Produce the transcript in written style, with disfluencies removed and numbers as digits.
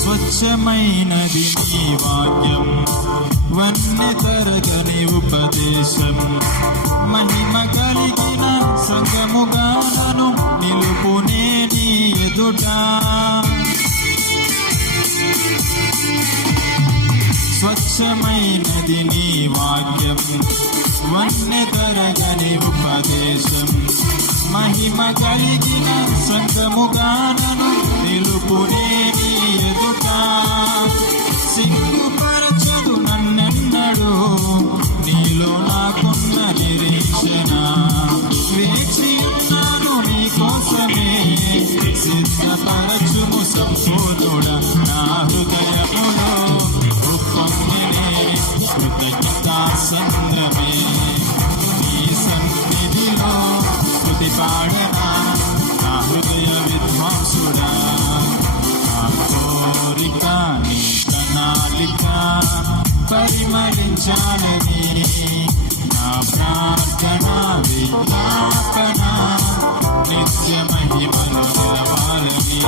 స్వచ్ఛమైనది నీ వాక్యం, వన్నె తరగని ఉపదేశం. మహిమ కలిగిన సంగముగా నన్ను నిలుపునే నీ ఎదుట. స్వచ్ఛమైనది నీ వాక్యం, వన్నె తరగని ఉపదేశం. మహిమ కలిగిన సంగముగా నన్ను నిలుపునే నీ ఎదుట. సిగ్గుపరచదు నన్నెన్నడు నీలో నాకున్న నిరీక్షణ. వేచి ఉన్నాను నీ కోసమే, సిద్ధపరచుము సంపూర్ణుడా. నా హృదయములో ఉప్పొంగినే కృతజ్ఞతా సంద్రమే. నీ సన్నిధిలో స్తుతి పాడనా నా హృదయ విద్వాంసుడా. నా కోరిక నీ ప్రణాళిక పరిమళించాలని, నా ప్రార్థన విజ్ఞాపన నిత్య మహిమలో నిలవాలని.